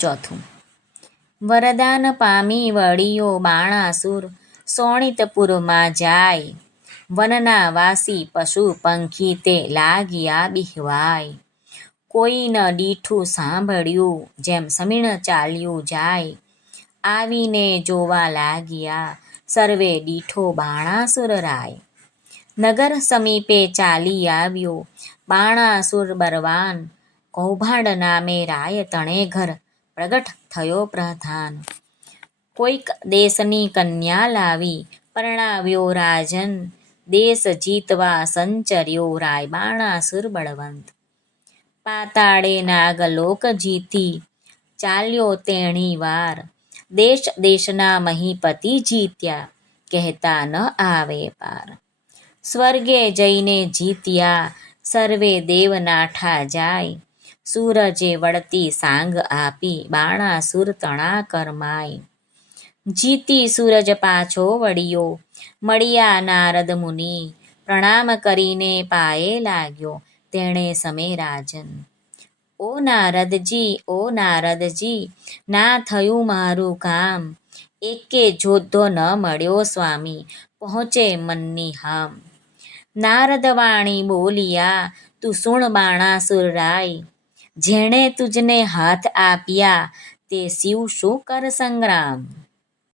ચોથું, વરદાન પામી વળિયો બાણાસુર, શોણિતપુરમાં જાય, વનના વાસી પશુ પંખી તે લાગ્યા બિહવાય. કોઈ ન દીઠું સાંભળ્યું, જેમ સમીણ ચાલ્યું જાય, આવીને જોવા લાગ્યા, સર્વે દીઠો બાણાસુર રાય. નગર સમીપે ચાલી આવ્યો, બાણાસુર બરવાન, કૌભાંડ નામે રાય તણે ઘર, પ્રગટ થયો પ્રધાન. કોઈક દેશની કન્યા લાવી, પરણાવ્યો રાજન, દેશ જીતવા સંચર્યો રાય બાણાસુર બળવંત. પાતાળે નાગલોક જીતી, ચાલ્યો તેણી વાર, દેશ દેશના મહીપતિ જીત્યા, કહેતા ન આવે પાર. સ્વર્ગે જઈને જીત્યા, સર્વે દેવનાઠા જાય, સૂરજે વળતી સાંગ આપી, બાણાસુર તણા કરમાય. જીતી સૂરજ પાછો વળ્યો, મળ્યા નારદ મુનિ, પ્રણામ કરીને પાયે લાગ્યો, તેણે સમે રાજન. ઓ નારદજી, ઓ નારદજી, ના થયું મારું કામ, એકે જોધો ન મળ્યો સ્વામી, પહોંચે મનની હામ. નારદ વાણી બોલિયા, તું સુણ બાણાસુર રાય, જેણે તુજને હાથ આપ્યા, તે શિવ શું કર સંગ્રામ.